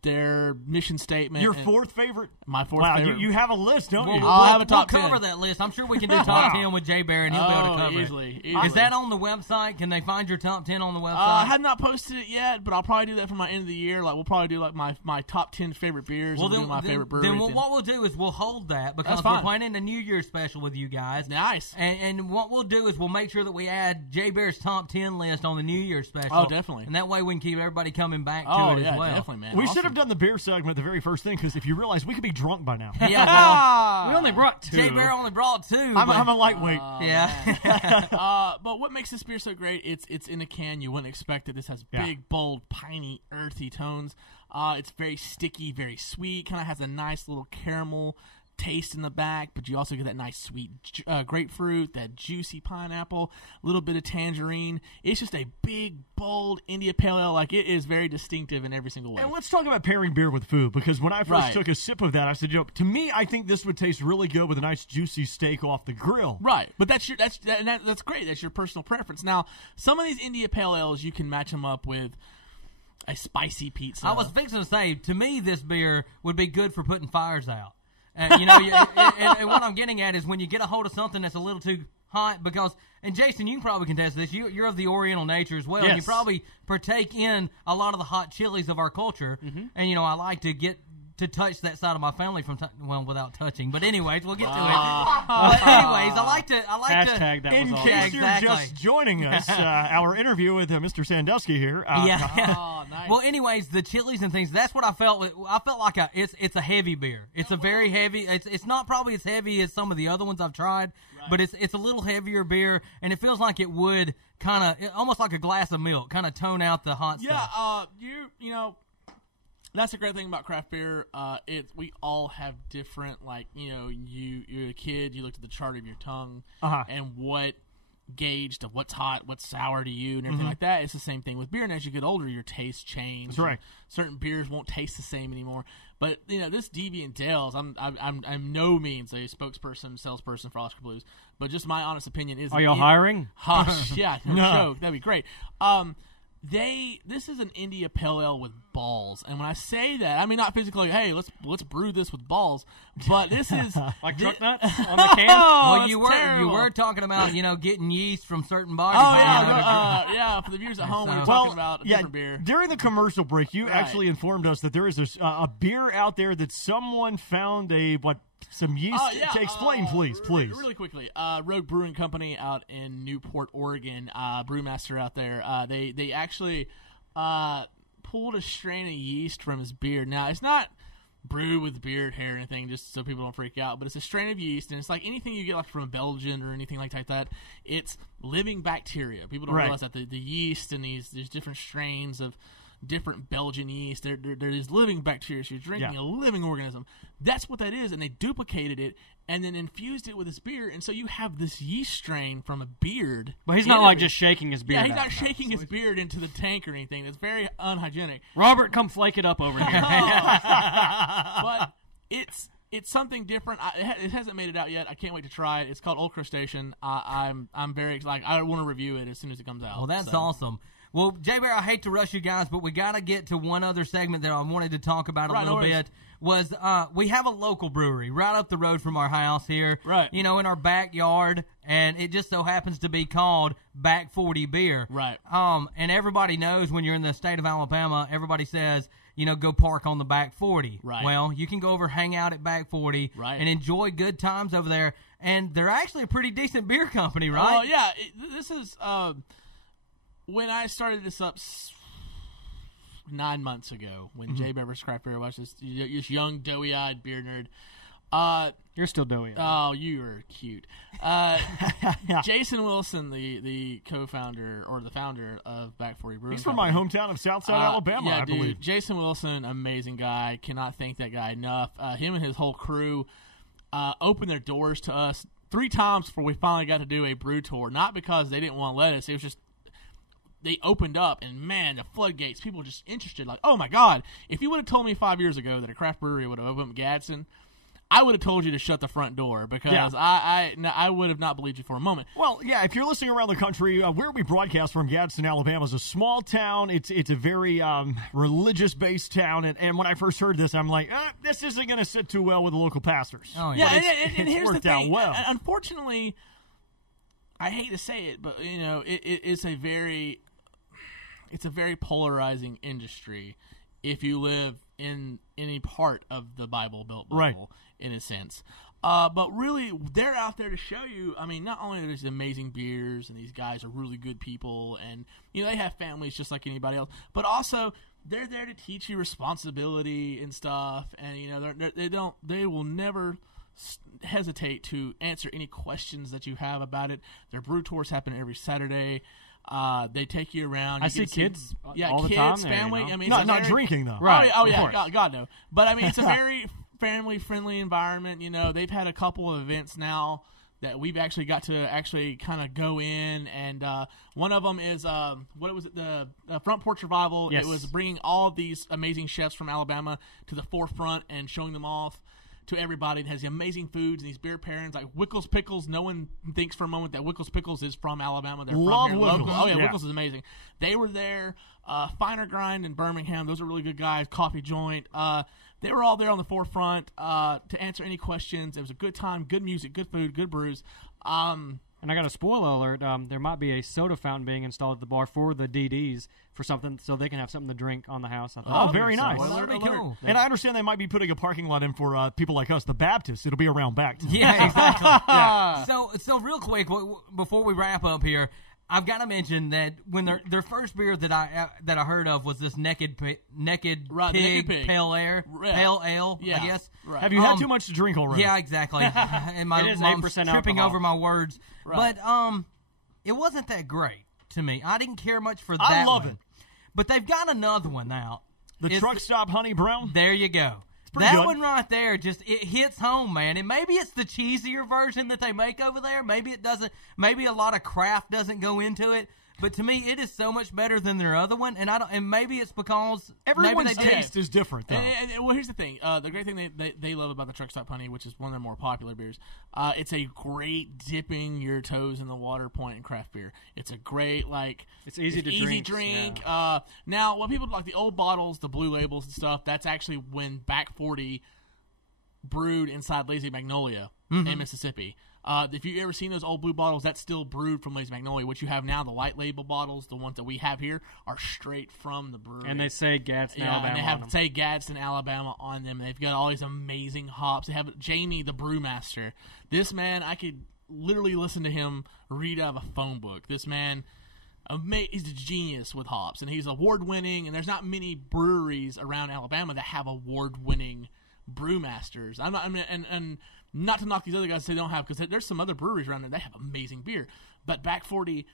Their mission statement. Your fourth favorite? My fourth Wow, favorite. you have a list, don't you? I'll have a top we'll 10. cover that list. I'm sure we can do top 10 with JBear, and he'll be able to cover easily. it. Is that on the website? Can they find your top 10 on the website? I have not posted it yet, but I'll probably do that for my end of the year. Like we'll probably do like my top 10 favorite beers. Well, and then, do my favorite breweries. Then what we'll do is we'll hold that because That's we're fine. planning a New Year's special with you guys. Nice. And what we'll do is we'll make sure that we add JBear's top 10 list on the New Year's special. Oh, definitely. And that way we can keep everybody coming back to Oh it yeah, as well. definitely, man. We Awesome. should have done the beer segment at the very first thing, because if you realize, we could be drunk by now. Yeah, We only brought two. JBear only brought 2. I'm a lightweight. yeah. But what makes this beer so great? It's in a can. You wouldn't expect it. This has big, bold, piney, earthy tones. It's very sticky, very sweet. Kind of has a nice little caramel taste in the back, but you also get that nice sweet grapefruit, that juicy pineapple, a little bit of tangerine. It's just a big, bold India Pale Ale. Like, it is very distinctive in every single way. And let's talk about pairing beer with food, because when I first took a sip of that, I said, to me, I think this would taste really good with a nice juicy steak off the grill. Right, but that's great. That's your personal preference. Now, some of these India Pale Ales, you can match them up with a spicy pizza. I was fixing to say, to me, this beer would be good for putting fires out. And what I'm getting at is when you get a hold of something that's a little too hot, because, and Jason, you can probably contest this, you're of the Oriental nature as well, yes. and you probably partake in a lot of the hot chilies of our culture, and, I like to get to touch that side of my family without touching. But anyways, we'll get to it. But anyways, I like to Hashtag that in was case awesome. you're just joining us, our interview with Mr. Sandusky here. Oh, nice. Well, anyways, the chilies and things, that's what I felt. I felt like it's a heavy beer. It's a very heavy. It's not probably as heavy as some of the other ones I've tried, but it's a little heavier beer, and it feels like it would kind of, almost like a glass of milk, kind of tone out the hot stuff. Yeah, that's the great thing about craft beer. We all have different, you're a kid, you looked at the chart of your tongue and what gauged of what's hot, what's sour to you, and everything like that. It's the same thing with beer, and as you get older, your tastes change. That's right. Certain beers won't taste the same anymore. But this Deviant Dales, I'm no means a spokesperson, salesperson for Oskar Blues, but just my honest opinion is. Are y'all hiring? Hush, yeah, No. joke. That'd be great. This is an India Pale Ale with balls, and when I say that, I mean not physically. Hey, let's brew this with balls, but this is Like truck nuts on the can? Well, you terrible. were talking about getting yeast from certain body Oh parts. yeah, for the viewers at home, we were So- talking about a different beer. During the commercial break, you Right. actually informed us that there is a beer out there that someone found some yeast. To explain, please. Really quickly, Rogue Brewing Company out in Newport, Oregon, brewmaster out there. They actually pulled a strain of yeast from his beer. Now, it's not brewed with beard hair or anything, just so people don't freak out, but it's a strain of yeast, and it's like anything you get like from a Belgian or anything like that. It's living bacteria. People don't realize that the yeast and these different strains of different Belgian yeast, they're these living bacteria, so you're drinking a living organism. That's what that is, and they duplicated it and then infused it with this beer, and so you have this yeast strain from a beard. But he's not like just shaking his beard. Yeah, he's not shaking his beard into the tank or anything. That's very unhygienic. Robert, come flake it up over here. But it's something different. It hasn't made it out yet. I can't wait to try it. It's called Old Crustacean. I'm very excited. I want to review it as soon as it comes out. Well, that's awesome. Well, JBear, I hate to rush you guys, but we got to get to one other segment that I wanted to talk about a little bit. Was we have a local brewery right up the road from our house here, in our backyard, and it just so happens to be called Back 40 Beer. Right. And everybody knows when you're in the state of Alabama, everybody says, go park on the Back 40. Right. Well, you can go over, hang out at Back 40, and enjoy good times over there. And they're actually a pretty decent beer company, right? Oh, yeah. This is when I started this up 9 months ago, when JBear's Craft Beer was this young, doughy-eyed beer nerd. You're still doing it. Oh, you are cute. Jason Wilson, the co-founder or the founder of Back 40 Brewing He's from Company. my hometown of Southside Alabama, yeah, I believe. Jason Wilson, amazing guy. Cannot thank that guy enough. Him and his whole crew opened their doors to us 3 times before we finally got to do a brew tour. Not because they didn't want to let us. It was just they opened up, and man, the floodgates. People were just interested. Like, oh my God! If you would have told me 5 years ago that a craft brewery would have opened up in Gadsden, I would have told you to shut the front door because I would have not believed you for a moment. Well, yeah, if you're listening around the country, where we broadcast from, Gadsden, Alabama, is a small town. It's a very religious-based town, and when I first heard this, I'm like, this isn't going to sit too well with the local pastors. Oh, yeah, yeah. and here's the worked thing. out well. Unfortunately, I hate to say it, but it's a very polarizing industry if you live in any part of the Bible Belt bubble, in a sense. But really, they're out there to show you, I mean, not only are there amazing beers and these guys are really good people and, they have families just like anybody else, but also they're there to teach you responsibility and stuff, and, they will never hesitate to answer any questions that you have about it. Their brew tours happen every Saturday. They take you around. I see kids all the kids, time. family. There, I mean, not drinking, though. Right. Oh, yeah. God, no. But, I mean, it's a very family-friendly environment. You know, they've had a couple of events now that we've actually got to actually kind of go in, and one of them is what was it? The Front Porch Revival. Yes. It was bringing all of these amazing chefs from Alabama to the forefront and showing them off to everybody. It has the amazing foods and these beer pairings like Wickles Pickles. No one thinks for a moment that Wickles Pickles is from Alabama. They're Love from here Wickles. local. Oh yeah, Yeah. Wickles is amazing. They were there. Finer Grind in Birmingham. Those are really good guys. Coffee Joint. They were all there on the forefront to answer any questions. It was a good time, good music, good food, good brews. And I got a spoiler alert. There might be a soda fountain being installed at the bar for the DDs for something, so they can have something to drink on the house. I thought. Oh, very nice. Well, that'd be cool. And I understand they might be putting a parking lot in for people like us, the Baptists. It'll be around back, too. Yeah, exactly. Yeah. So real quick, before we wrap up here, I've got to mention that when their first beer that I heard of was this Naked Pig Pale Ale, Yeah. I guess. Right. Have you had too much to drink already? Yeah, exactly. And my It is mom's 8% tripping alcohol. over my words. Right. But it wasn't that great to me. I didn't care much for that I love one. it. But they've got another one out. The It's- Truck Stop Honey Brown? There you go. pretty That good. one right there, it hits home, man. And maybe it's the cheesier version that they make over there. Maybe it doesn't. Maybe a lot of craft doesn't go into it. But to me, it is so much better than their other one. And and maybe it's because Everyone's maybe they did. taste is different, though. Well, here's the thing. The great thing they love about the Truck Stop Honey, which is one of their more popular beers, it's a great dipping your toes in the water point in craft beer. It's a great, It's easy to drink. Yeah. Now, what people like the old bottles, the blue labels and stuff, that's actually when Back 40 brewed inside Lazy Magnolia in Mississippi. If you've ever seen those old blue bottles, that's still brewed from Lazy Magnolia. What you have now, the light label bottles, the ones that we have here, are straight from the brewery. And they say Gadsden, Yeah, Alabama. and they on have them. say Gadsden, Alabama on them. They've got all these amazing hops. They have Jamie, the brewmaster. This man, I could literally listen to him read out of a phone book. This man, he's a genius with hops, and he's award-winning, and there's not many breweries around Alabama that have award-winning brewmasters. And not to knock these other guys say they don't have, because there's some other breweries around there that have amazing beer. But Back 40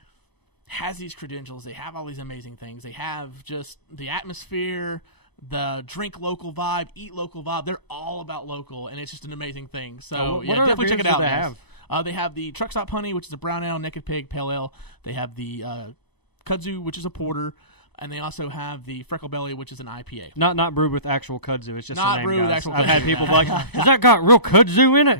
has these credentials. They have all these amazing things. They have just the atmosphere, the drink local vibe, eat local vibe. They're all about local, and it's just an amazing thing. So what yeah, other definitely check it beers out. do they guys. have? They have the Truck Stop Honey, which is a brown ale, Naked Pig Pale Ale. They have the Kudzu, which is a porter. And they also have the Freckle Belly, which is an IPA. Not brewed with actual kudzu. It's just Not a name, brewed with guys. actual I've kudzu. had people be like, "Has that got real kudzu in it?"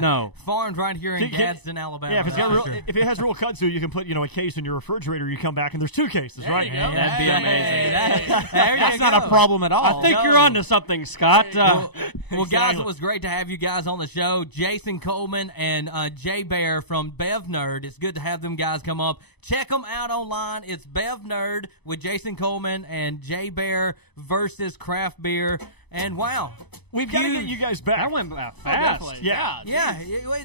No. Farms right here in Can- Gadsden, Alabama. Yeah, if it's got That's real, for sure. if it has real kudzu, you can put a case in your refrigerator. You come back and there's two cases, right? you go. Yeah, that'd be amazing. There you That's not go. a problem at all. I think no. you're onto something, Scott. Well, guys, Exactly. it was great to have you guys on the show. Jason Coleman and JBear from Bev Nerd. It's good to have them guys come up. Check them out online. It's Bev Nerd with Jason Coleman and JBear versus Craft Beer. And wow, We've got to get you guys back. that went fast. Definitely. Yeah. yeah,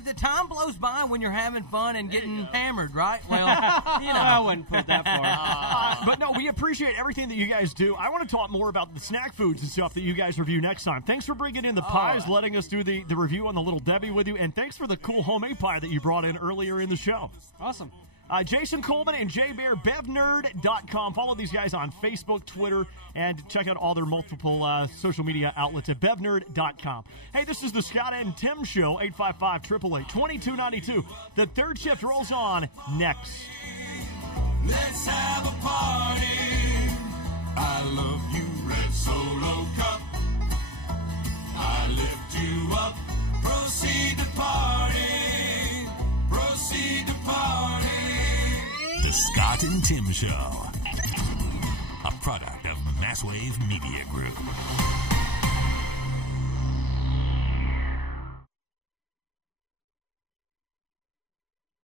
the time blows by when you're having fun and getting hammered, right? Well, I wouldn't put it that far. But no, we appreciate everything that you guys do. I want to talk more about the snack foods and stuff that you guys review next time. Thanks for bringing in the pies, letting us do the review on the Little Debbie with you, and thanks for the cool homemade pie that you brought in earlier in the show. Awesome. Jason Coleman and JBear, BevNerd.com. Follow these guys on Facebook, Twitter, and check out all their multiple social media outlets at BevNerd.com. Hey, this is the Scott and Tim Show, 855-888-2292. The third shift rolls on next. Let's have a party. I love you, Red Solo Cup. I lift you up. Proceed to party. Proceed to party. The Scott and Tim Show, a product of Masswave Media Group.